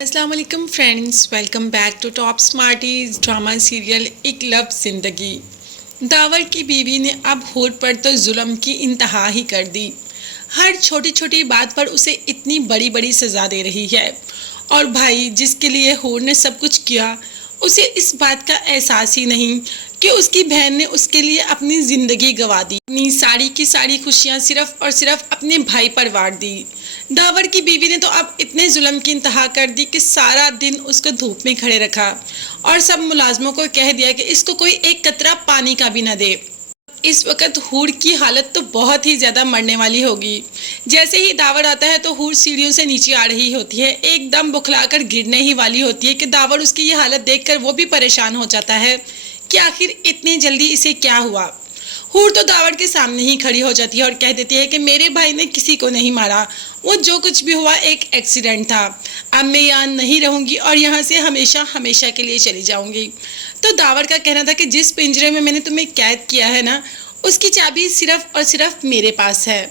अस्सलाम वालेकुम friends, welcome back to top smarties drama serial Ek love Zindagi. Dawar की बीवी ने अब हूर पर तो जुल्म की इंतहा ही कर दी। हर छोटी छोटी बात पर उसे इतनी बड़ी बड़ी सज़ा दे रही है। और भाई, जिसके लिए हूर ने सब कुछ किया, उसे इस बात का एहसास ही नहीं कि उसकी बहन ने उसके लिए अपनी ज़िंदगी गंवा दी। अपनी सारी की सारी खुशियाँ सिर्फ और सिर्फ अपने भाई पर वार दी। दावर की बीवी ने तो अब इतने जुल्म की इंतहा कर दी कि सारा दिन उसको धूप में खड़े रखा और सब मुलाजमों को कह दिया कि इसको कोई एक कतरा पानी का भी ना दे। इस वक्त हूर की हालत तो बहुत ही ज़्यादा मरने वाली होगी। जैसे ही दावर आता है तो हूर सीढ़ियों से नीचे आ रही होती है, एकदम बुखलाकर गिरने ही वाली होती है कि दावर उसकी ये हालत देखकर वो भी परेशान हो जाता है कि आखिर इतनी जल्दी इसे क्या हुआ। हूर तो दावर के सामने ही खड़ी हो जाती है और कह देती है कि मेरे भाई ने किसी को नहीं मारा, वो जो कुछ भी हुआ एक एक्सीडेंट था। अब मैं यहाँ नहीं रहूँगी और यहाँ से हमेशा हमेशा के लिए चली जाऊँगी। तो दावर का कहना था कि जिस पिंजरे में मैंने तुम्हें कैद किया है ना, उसकी चाबी सिर्फ और सिर्फ मेरे पास है।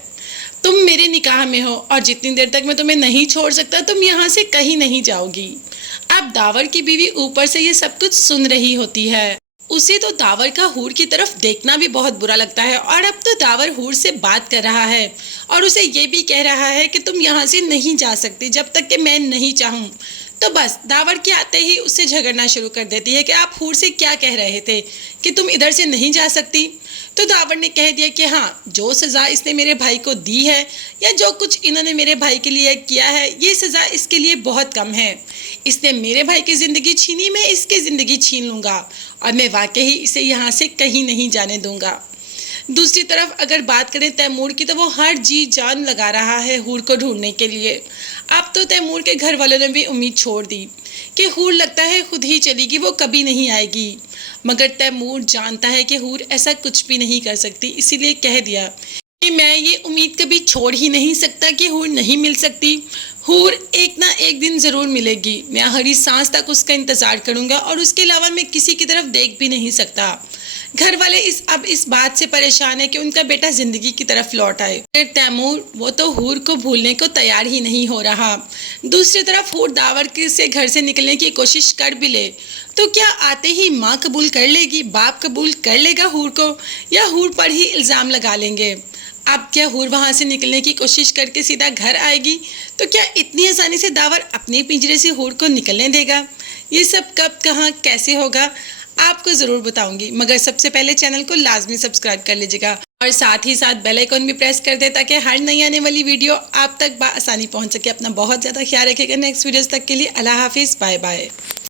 तुम मेरे निकाह में हो और जितनी देर तक मैं तुम्हें नहीं छोड़ सकता तुम यहाँ से कहीं नहीं जाओगी। अब दावर की बीवी ऊपर से ये सब कुछ सुन रही होती है। उसे तो दावर का हूर की तरफ देखना भी बहुत बुरा लगता है और अब तो दावर हूर से बात कर रहा है और उसे ये भी कह रहा है कि तुम यहाँ से नहीं जा सकती जब तक कि मैं नहीं चाहूँ। तो बस दावर के आते ही उससे झगड़ना शुरू कर देती है कि आप हूर से क्या कह रहे थे कि तुम इधर से नहीं जा सकती। तो दावर ने कह दिया कि हाँ, जो सज़ा इसने मेरे भाई को दी है या जो कुछ इन्होंने मेरे भाई के लिए किया है, ये सज़ा इसके लिए बहुत कम है। इसने मेरे भाई की ज़िंदगी छीनी, मैं इसकी ज़िंदगी छीन लूँगा और मैं वाकई इसे यहाँ से कहीं नहीं जाने दूँगा। दूसरी तरफ अगर बात करें तैमूर की, तो वो हर जी जान लगा रहा है हूर को ढूंढने के लिए। अब तो तैमूर के घर वालों ने भी उम्मीद छोड़ दी कि हूर लगता है खुद ही चलेगी, वो कभी नहीं आएगी। मगर तैमूर जानता है कि हूर ऐसा कुछ भी नहीं कर सकती, इसीलिए कह दिया कि मैं ये उम्मीद कभी छोड़ ही नहीं सकता कि हूर नहीं मिल सकती। हूर एक ना एक दिन ज़रूर मिलेगी। मैं हरी सांस तक उसका इंतज़ार करूँगा और उसके अलावा मैं किसी की तरफ देख भी नहीं सकता। घर वाले इस बात से परेशान है कि उनका बेटा ज़िंदगी की तरफ लौट आए। तैमूर वो तो हूर को भूलने को तैयार ही नहीं हो रहा। दूसरी तरफ हूर दावर से घर से निकलने की कोशिश कर भी ले तो क्या आते ही माँ कबूल कर लेगी, बाप कबूल कर लेगा हूर को, या हूर पर ही इल्ज़ाम लगा लेंगे। अब क्या हूर वहाँ से निकलने की कोशिश करके सीधा घर आएगी? तो क्या इतनी आसानी से दावर अपने पिंजरे से हूर को निकलने देगा? ये सब कब कहाँ कैसे होगा आपको ज़रूर बताऊंगी, मगर सबसे पहले चैनल को लाजमी सब्सक्राइब कर लीजिएगा और साथ ही साथ बेल आइकन भी प्रेस कर दे ताकि हर नई आने वाली वीडियो आप तक आसानी पहुंच सके। अपना बहुत ज़्यादा ख्याल रखिएगा। नेक्स्ट वीडियोस तक के लिए अल्लाह हाफिज़, बाय बाय।